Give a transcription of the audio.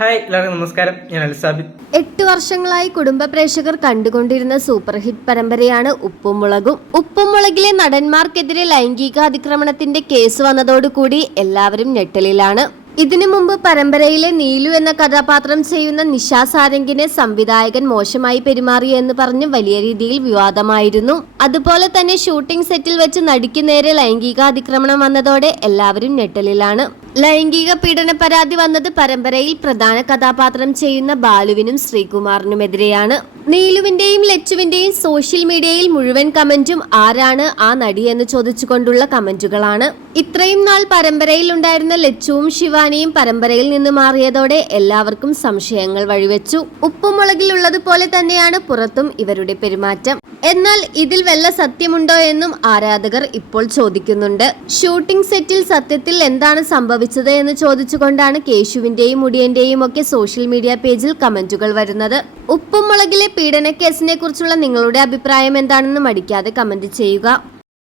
Hi എല്ലാവർക്കും നമസ്കാരം. ഞാൻ അൽസാബിദ്. 8 വർഷങ്ങളായി കുടുംബ പ്രേക്ഷകർ കണ്ടുകൊണ്ടിരുന്ന സൂപ്പർ ഹിറ്റ് പരമ്പരയാണ് ഉപ്പും മുളകും. ഉപ്പും മുളകിലെ നടന്മാർക്കെതിരെ ലൈംഗിക അതിക്രമണത്തിന്റെ കേസ് വന്നതോടുകൂടി എല്ലാവരും ഞെട്ടലിലാണ്. ഇതിനു മുമ്പ് പരമ്പരയിലെ നീലു എന്ന കഥാപാത്രം ചെയ്യുന്ന നിഷ സാരംഗിനെ സംവിധായകൻ മോശമായി പെരുമാറി എന്ന് പറഞ്ഞ് വലിയ രീതിയിൽ വിവാദമായിരുന്നു. അതുപോലെ തന്നെ ഷൂട്ടിംഗ് സെറ്റിൽ വെച്ച് നടിക്ക് നേരെ ലൈംഗിക അതിക്രമണം വന്നതോടെ എല്ലാവരും ഞെട്ടലിലാണ്. ലൈംഗിക പീഡന പരാതി വന്നത് പരമ്പരയിൽ പ്രധാന കഥാപാത്രം ചെയ്യുന്ന ബാലുവിനും ശ്രീകുമാറിനുമെതിരെയാണ്. നീലുവിന്റെയും ലച്ചുവിന്റെയും സോഷ്യൽ മീഡിയയിൽ മുഴുവൻ കമന്റും ആരാണ് ആ നടി എന്ന് ചോദിച്ചുകൊണ്ടുള്ള കമന്റുകളാണ്. ഇത്രയും നാൾ പരമ്പരയിൽ ഉണ്ടായിരുന്ന ലച്ചുവും ശിവാനിയും പരമ്പരയിൽ നിന്ന് മാറിയതോടെ എല്ലാവർക്കും സംശയങ്ങൾ വഴിവെച്ചു. ഉപ്പുമുളകിൽ ഉള്ളതുപോലെ തന്നെയാണ് പുറത്തും ഇവരുടെ പെരുമാറ്റം. എന്നാൽ ഇതിൽ വല്ല സത്യമുണ്ടോ എന്നും ആരാധകർ ഇപ്പോൾ ചോദിക്കുന്നുണ്ട്. ഷൂട്ടിംഗ് സെറ്റിൽ സത്യത്തിൽ എന്താണ് സംഭവിച്ചത് എന്ന് ചോദിച്ചുകൊണ്ടാണ് കേശുവിന്റെയും മുടിയന്റെയും ഒക്കെ സോഷ്യൽ മീഡിയ പേജിൽ കമന്റുകൾ വരുന്നത്. ഉപ്പും മുളകിലെ പീഡന കേസിനെ കുറിച്ചുള്ള നിങ്ങളുടെ അഭിപ്രായം എന്താണെന്ന് മടിക്കാതെ കമന്റ് ചെയ്യുക.